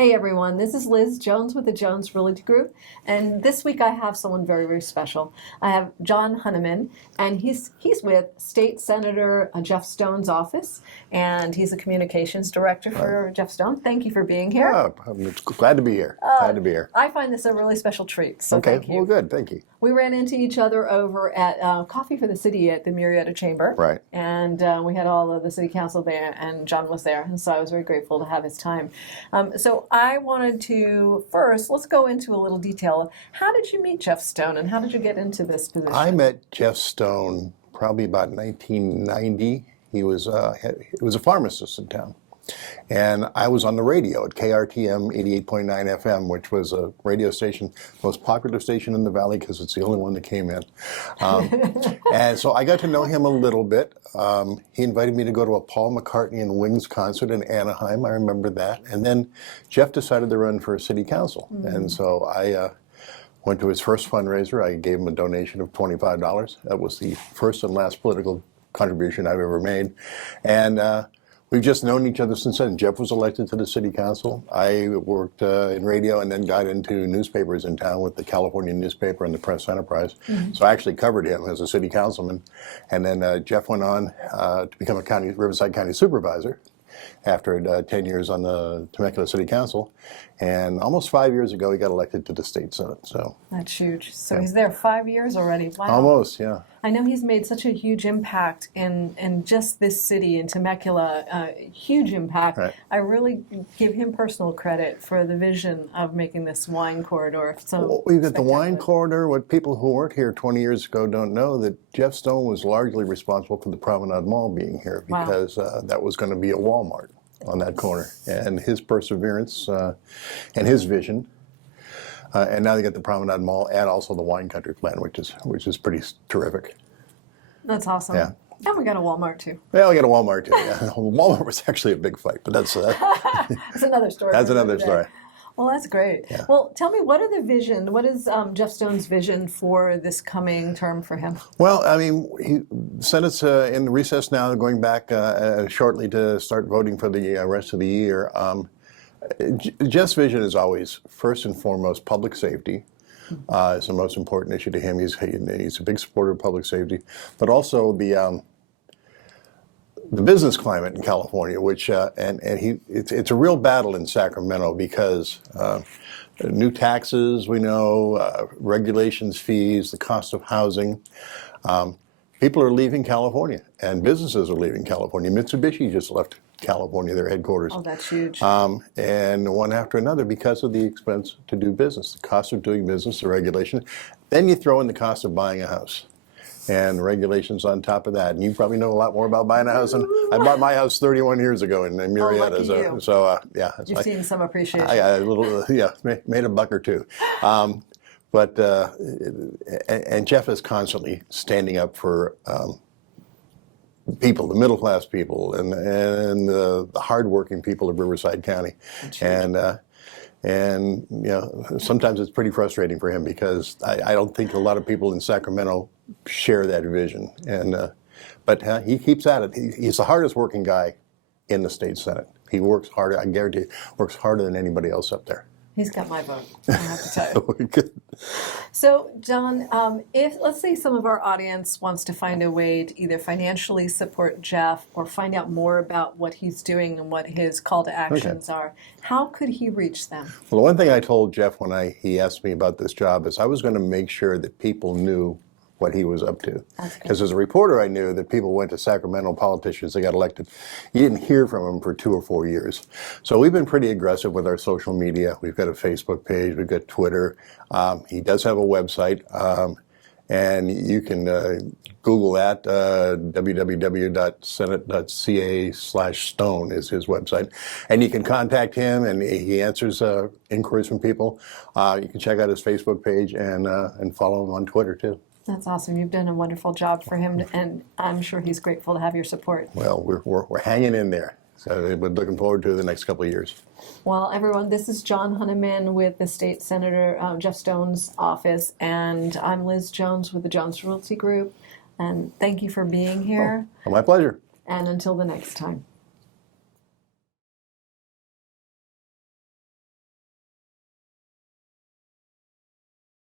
Hey everyone, this is Liz Jones with the Jones Realty Group, and this week I have someone very, very special. I have John Hunneman, and he's with State Senator Jeff Stone's office, and he's a communications director for Jeff Stone. Thank you for being here. Yeah, I'm glad to be here. Glad to be here. I find this a really special treat, so Okay, thank you. well, good, thank you. We ran into each other over at Coffee for the City at the Murrieta Chamber. Right. And we had all of the city council there, and John was there, and so I was very grateful to have his time. So I wanted to, first, let's go into a little detail. How did you meet Jeff Stone, and how did you get into this position? I met Jeff Stone probably about 1990. He was a pharmacist in town. And I was on the radio at KRTM 88.9 FM, which was a radio station, most popular station in the Valley because it's the only one that came in. And so I got to know him a little bit. He invited me to go to a Paul McCartney and Wings concert in Anaheim. I remember that. And then Jeff decided to run for city council. Mm-hmm. And so I went to his first fundraiser. I gave him a donation of $25. That was the first and last political contribution I've ever made. And we've just known each other since then. Jeff was elected to the city council. I worked in radio and then got into newspapers in town with the California newspaper and the Press Enterprise. Mm-hmm. So I actually covered him as a city councilman. And then Jeff went on to become a Riverside County supervisor after 10 years on the Temecula City Council. And almost 5 years ago, he got elected to the state senate. So that's huge. So yeah. He's there 5 years already. Wow. Almost, yeah. I know he's made such a huge impact in just this city, in Temecula, huge impact. Right. I really give him personal credit for the vision of making this wine corridor. So well, we've got the wine corridor. What people who weren't here 20 years ago don't know that Jeff Stone was largely responsible for the Promenade Mall being here because that was going to be a Walmart on that corner. And his perseverance and his vision. And now they get the Promenade Mall and also the wine country plan, which is pretty terrific. That's awesome. Yeah. And we got a Walmart too. Yeah, we got a Walmart too. Yeah. Walmart was actually a big fight, but that's that's another story. That's another story. Well, that's great. Yeah. Well, tell me, what is Jeff Stone's vision for this coming term for him? Well, I mean, the Senate's in recess now, going back shortly to start voting for the rest of the year. Jeff's vision is always, first and foremost, public safety. It's the most important issue to him. He's a big supporter of public safety, but also the business climate in California, which it's a real battle in Sacramento because new taxes, we know, regulations, fees, the cost of housing. People are leaving California, and businesses are leaving California. Mitsubishi just left California, their headquarters. Oh, that's huge. And one after another because of the expense to do business, the cost of doing business, the regulation. Then you throw in the cost of buying a house and regulations on top of that. And you probably know a lot more about buying a house. And I bought my house 31 years ago in Murrieta. Yeah. You've seen some appreciation. I got a little, made a buck or two. And Jeff is constantly standing up for people, the middle class people, and the hardworking people of Riverside County, and sometimes it's pretty frustrating for him because I don't think a lot of people in Sacramento share that vision, but he keeps at it. He's the hardest working guy in the state senate. He works harder. I guarantee, works harder than anybody else up there. He's got my vote, I have to tell you. So, John, if, let's say, some of our audience wants to find a way to either financially support Jeff or find out more about what he's doing and what his call to actions are, how could he reach them? Well, the one thing I told Jeff when he asked me about this job is I was going to make sure that people knew what he was up to. Because as a reporter, I knew that people went to Sacramento politicians, they got elected. You didn't hear from them for 2 or 4 years. So we've been pretty aggressive with our social media. We've got a Facebook page, we've got Twitter. He does have a website, and you can Google that, www.senate.ca/Stone is his website. And you can contact him, and he answers inquiries from people. You can check out his Facebook page and follow him on Twitter, too. That's awesome. You've done a wonderful job for him, and I'm sure he's grateful to have your support. Well, we're hanging in there. So we're looking forward to the next couple of years. Well, everyone, this is John Hunneman with the State Senator Jeff Stone's office, and I'm Liz Jones with the Jones Realty Group. And thank you for being here. Oh, my pleasure. And until the next time.